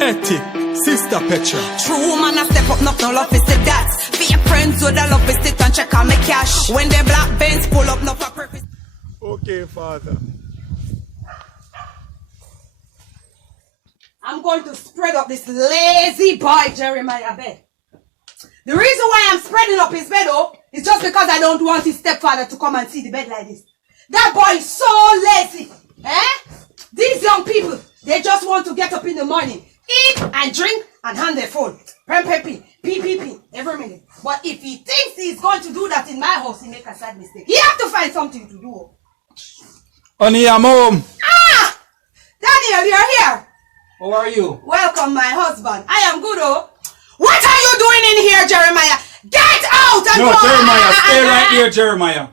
ethic, Sister Petra. True man, I step up, no love is the that. Be your friends with the love is sit and check on my cash. When the black Benz pull up, no for purpose. Okay, Father. I'm going to spread up this lazy boy Jeremiah bed. The reason why I'm spreading up his bed is just because I don't want his stepfather to come and see the bed like this. That boy is so lazy. These young people, they just want to get up in the morning, eat and drink and hand their phone. PPP, every minute. But if he thinks he's going to do that in my house, he make a sad mistake. He have to find something to do. Honey, I'm home. Ah! Daniel, you're here. How are you? Welcome, my husband. I am good, oh. What are you doing in here, Jeremiah? Get out and no, go. Jeremiah, stay right here, Jeremiah.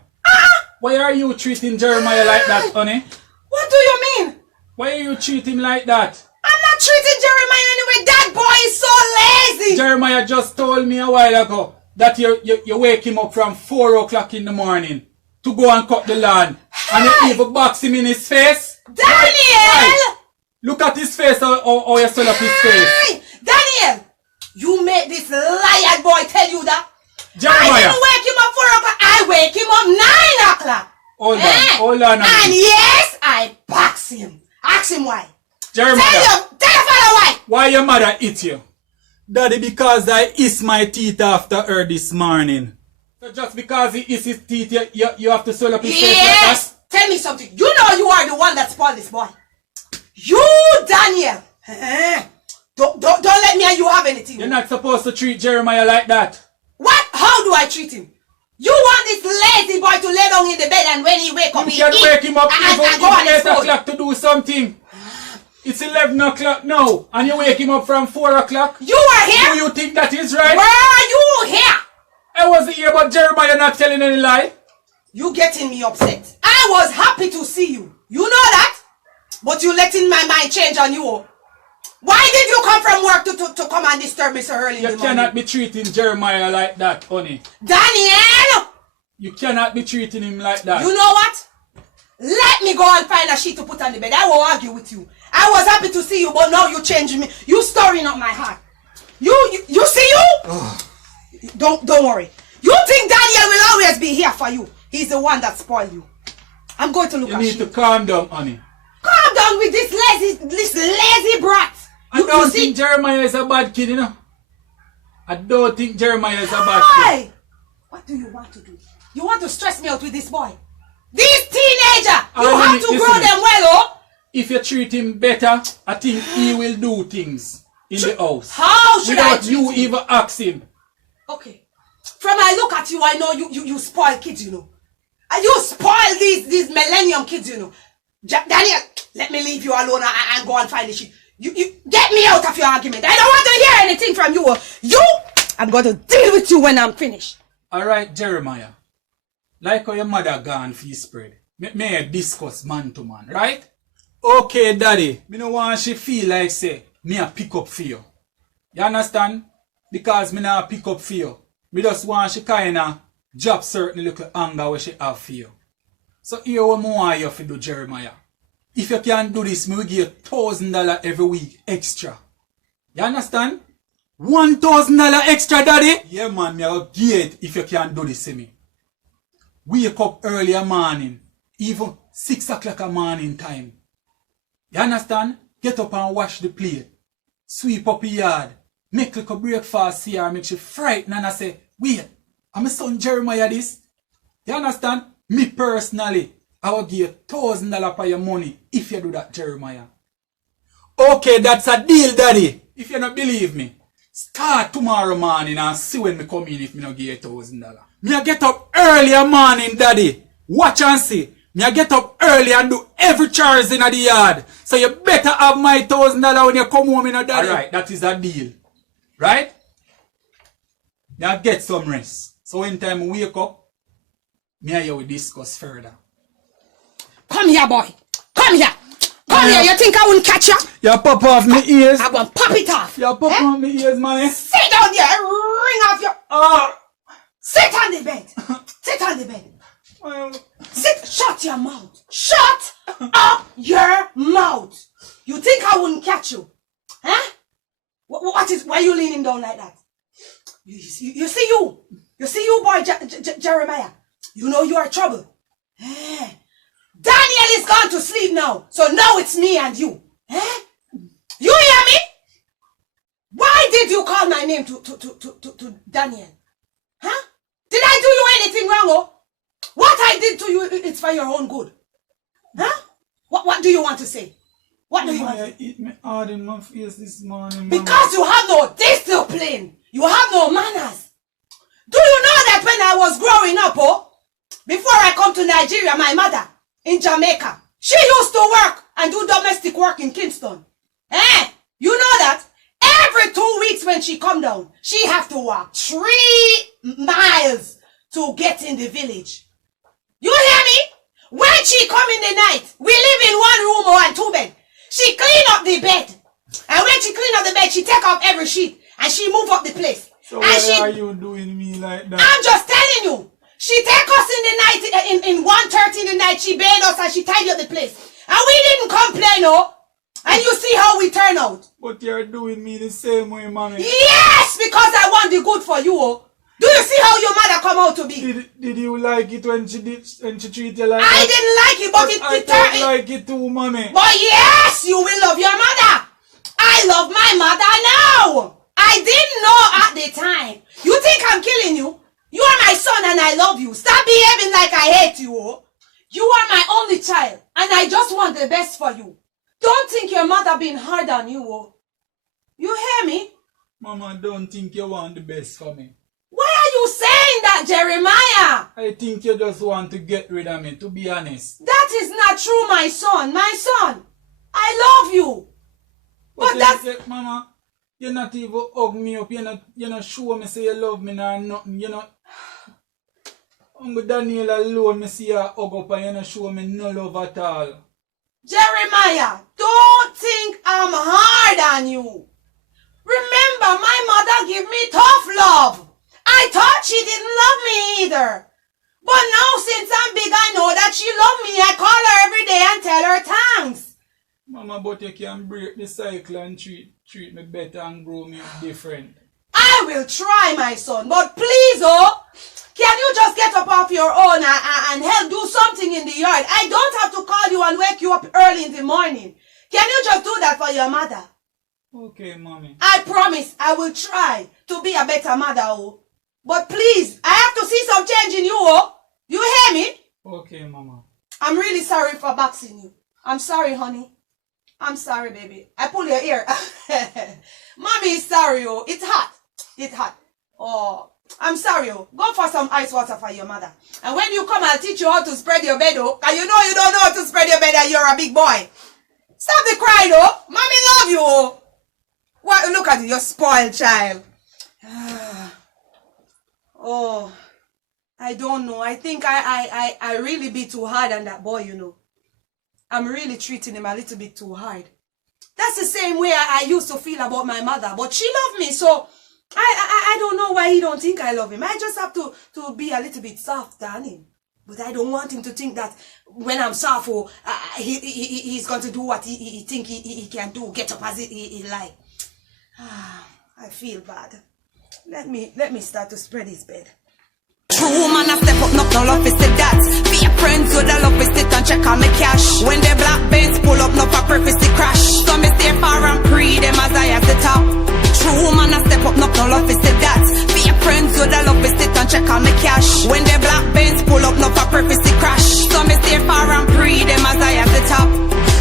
Why are you treating Jeremiah like that, honey? What do you mean? Why are you treating him like that? I'm not treating Jeremiah anyway. That boy is so lazy. Jeremiah just told me a while ago that you wake him up from 4 o'clock in the morning to go and cut the lawn. Hey. And you even box him in his face. Daniel! Right. Look at his face, how you swell up his face. Hey. Daniel! You made this liar boy tell you that? Jeremiah! I didn't wake him up 4 o'clock. I wake him up 9 o'clock. Hold on. And yes, I box him. Ask him why. Jeremiah! Tell your father why. Why your mother hit you? Daddy, because I hissed my teeth after her this morning. So just because he hissed his teeth, you have to swell up his face like that? Yes! Tell me something. You know you are the one that spoiled this boy. You, Daniel. Don't let me and you have anything. You're not supposed to treat Jeremiah like that. What? How do I treat him? You want this lazy boy to lay down in the bed and when he wake up, you can wake him up and even go on 8 his phone. o'clock to do something. It's 11 o'clock now, and you wake him up from 4 o'clock. You are here? Do you think that is right? Where are you here? I wasn't here, but Jeremiah not telling any lie. You getting me upset. I was happy to see you. You know that? But you letting my mind change on you. Why did you come from work to come and disturb me so early in the morning? You cannot be treating Jeremiah like that, honey. Daniel! You cannot be treating him like that. You know what? Let me go and find a sheet to put on the bed. I won't argue with you. I was happy to see you, but now you changing me. You stirring up my heart. You see you? Don't worry. You think Daniel will always be here for you. He's the one that spoiled you. I'm going to look at you. You need to calm down, honey. Calm down with this lazy brat. I don't think Jeremiah is a bad kid, you know. I don't think Jeremiah is a bad kid. What do you want to do? You want to stress me out with this boy? This teenager! You have to grow them well, oh? If you treat him better, I think he will do things in the house. How should I treat him? Without you even ask him. Okay. From I look at you, I know you spoil kids, you know. And you spoil these millennium kids, you know. Daniel, let me leave you alone and go and find the shit. You get me out of your argument. I don't want to hear anything from you. I'm going to deal with you when I'm finished. Alright, Jeremiah. Like how your mother gone for his spread. May I discuss man to man, right? Okay, daddy. Me no want she feel like say, me a pick up for you. You understand? Because me not pick up for you. Me just want she kinda drop certain little anger where she have for you. So here what I want you to do, Jeremiah. If you can do this, me will give you $1,000 every week extra. You understand? $1,000 extra, daddy? Yeah, man, me will give it if you can do this to me. Wake up early in the morning, even 6 o'clock a morning time. You understand? Get up and wash the plate. Sweep up the yard. Make like a breakfast here, make you frightened and I say, wait, I'm my son Jeremiah this. You understand? Me personally, I will give you $1,000 for your money if you do that, Jeremiah. Okay, that's a deal, daddy. If you don't believe me, start tomorrow morning and see when me come in if me not give you $1,000. Me a get up early in the morning, daddy. Watch and see. Me a get up early and do every chores in the yard. So you better have my $1,000 when you come home, you know, daddy. Alright, that is a deal. Right? Now get some rest. So when time we wake up, me and you will discuss further. Come here, boy. Come here. Come here. You think I wouldn't catch you? You pop off my ears. I won't pop it off. You pop off my ears, man. Sit down there. Ring off your... Sit on the bed. Sit on the bed. Sit. Shut your mouth. Shut up your mouth. You think I wouldn't catch you? Huh? why you leaning down like that? You see you, boy, Jeremiah. You know you are trouble. Daniel is gone to sleep now, so now it's me and you. You hear me? Why did you call my name to Daniel? Huh? Did I do you anything wrong? Oh? What I did to you, it's for your own good. Huh? What do you want to say? What do you want to say? I eat me hard in my face this morning, Mama. Because you have no discipline. You have no manners. Do you know that when I was growing up, before I come to Nigeria, my mother in Jamaica, she used to work and do domestic work in Kingston. You know that? Every 2 weeks when she come down, she have to walk 3 miles to get in the village. You hear me? When she come in the night, we live in 1 room or 2 bed. She clean up the bed. And when she clean up the bed, she take off every sheet and she move up the place. So why are you doing me like that? I'm just telling you. She take us in the night, in 1:30 in the night, she bathe us and she tidy up the place. And we didn't complain, And you see how we turn out. But you're doing me the same way, Mommy. Yes, because I want the good for you, Do you see how your mother come out to be? Did you like it when she treat you like that? I didn't like it, but I don't like it too, Mommy. But yes, you will love your mother. I love my mother now. I didn't know at the time. You think I'm killing you? You are my son and I love you. Stop behaving like I hate you. You are my only child and I just want the best for you. Don't think your mother being hard on you. You hear me? Mama, don't think you want the best for me. Why are you saying that, Jeremiah? I think you just want to get rid of me, to be honest. That is not true, my son. My son, I love you. But that's... Mama, you're not even hug me up. You're not show me say you love me nor nothing. You're not... Uncle Daniel alone, me see you hug up and you're not show me no love at all. Jeremiah, don't think I'm hard on you. Remember, my mother gave me tough love. I thought she didn't love me either. But now since I'm big, I know that she loves me. I call her every day and tell her thanks. Mama, but you can break the cycle and treat me better and grow me different. I will try, my son. But please, can you just get up off your own and help do something in the yard? I don't have to call you and wake you up early in the morning. Can you just do that for your mother? Okay, Mommy. I promise I will try to be a better mother, But please, I have to see some change in you, You hear me? Okay, Mama. I'm really sorry for boxing you. I'm sorry, honey. I'm sorry, baby. I pull your ear. Mommy is sorry, It's hot. It's hot. Oh, I'm sorry, Go for some ice water for your mother. And when you come, I'll teach you how to spread your bed, Because you know you don't know how to spread your bed and you're a big boy. Stop the crying, Mommy love you, What? Look at you, you're spoiled child. Oh, I don't know. I think I really be too hard on that boy, I'm really treating him a little bit too hard. That's the same way I used to feel about my mother. But she loved me, so I don't know why he don't think I love him. I just have to be a little bit soft on him. But I don't want him to think that when I'm soft, he's going to do what he think he can do, get up as he like. I feel bad. Let me start to spread his bed. True man, I step up, no love is the that. Be a friend with the love is sit and check on me cash. When the black Benz pull up, no for purpose to crash. So me stay far and pre them as I at the top. True man, I step up, no love is the that. Be a friend with the love is sit and check on me cash. When the black Benz pull up, no for purpose to crash. So me stay far and pre them as I at the top.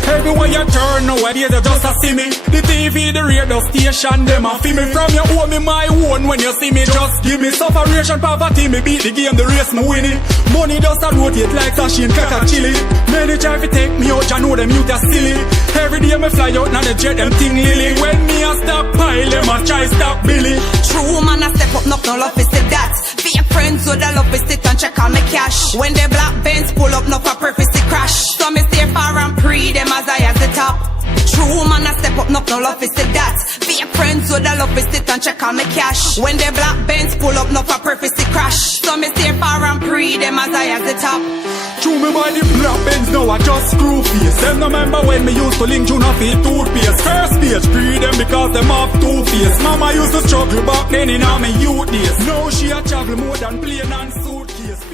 Everywhere you turn, nowadays you just a see me. The TV, the radio station, them a feel me. From your home, me my own. When you see me, just give me sufferation, poverty. Me beat the game, the race, me win it. Money just a rotate like sashimi, kaka chili. Many try to take me out, you know them youth are silly. Every day me fly out, now the jet them ting lily. When me a stop pile, them a try stop Billy. True man, I step up, no love is the that. Be a friend with the love is sit and check on me cash. When the black Benz pull up, no for purpose to crash. So me stay far and pre them as I at the top. True man, I step up, no love is the that. Fake friends with the love is sit and check on me cash. When the black Benz pull up, no for purpose to crash. So me stay far and pre them as I at the top. True me by the black Benz, now I just screw face. Them no remember when me used to link to no feel toothpaste. First page, free them because them have two-face. Mama used to struggle back then in all my youth days. Now she a travel more than plane and suitcase.